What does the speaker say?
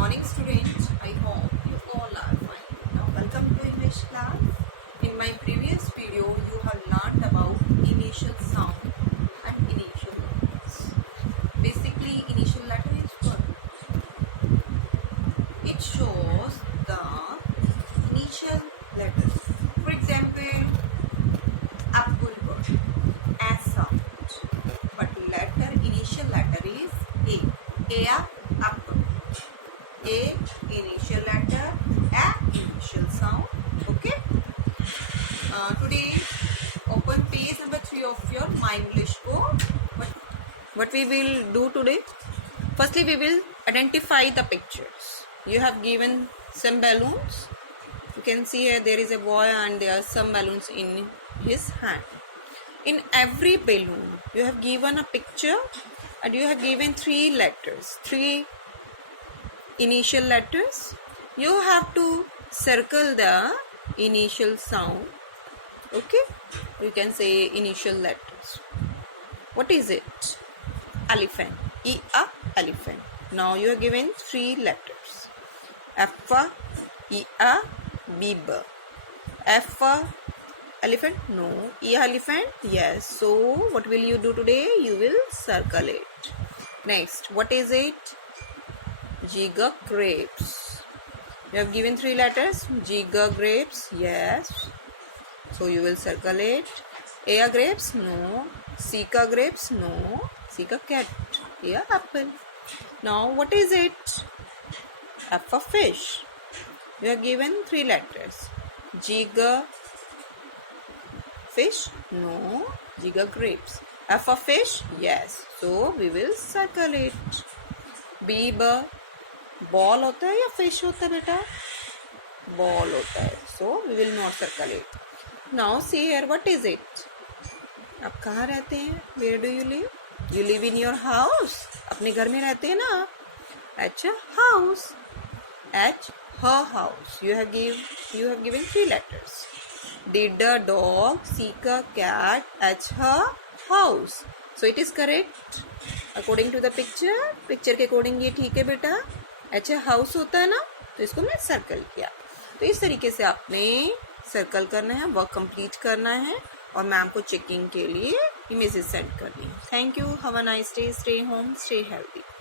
morning, students. I hope you all are fine. Now, welcome to English class. In my previous video, you have learned about initial sound and initial letters. Basically, initial letter is what? It shows the initial letters. For example, apple word, A sound. But initial letter is A. Apple. A initial letter, A initial sound. Okay. Today, open page number 3 of your My English book. What we will do today? Firstly, we will identify the pictures. You have given some balloons. You can see here there is a boy and there are some balloons in his hand. In every balloon, you have given a picture and you have given 3 letters, 3 initial letters. You have to circle the initial sound. Okay, you can say initial letters. What is it? Elephant. Elephant. Now you are given 3 letters. F F elephant? No. Elephant? Yes. So what will you do today? You will circle it. Next, what is it? Grapes. You have given 3 letters. Grapes. Yes. So you will circle it. A grapes? No. Grapes? No. Cat. Apple. Now what is it? F fish. You have given 3 letters. Fish? No. Grapes. F fish? Yes. So we will circle it. Ball होता है या fish होता है बेटा? Ball होता है. So we will not circle it. Now see here, what is it? आप कहाँ रहते हैं? Where do you live? You live in your house. अपने घर में रहते हैं ना? अच्छा, house. Her house. You have given 3 letters. Did a dog seek a cat at her house? So it is correct. According to the picture. Picture के according ये ठीक है बेटा. अच्छा, हाउस होता है ना, तो इसको मैं सर्कल किया. तो इस तरीके से आपने सर्कल करना है, वर्क कंप्लीट करना है और मैम को चेकिंग के लिए इमेजेस सेंड करनी है. Thank you. Have a nice day. Stay home, stay healthy.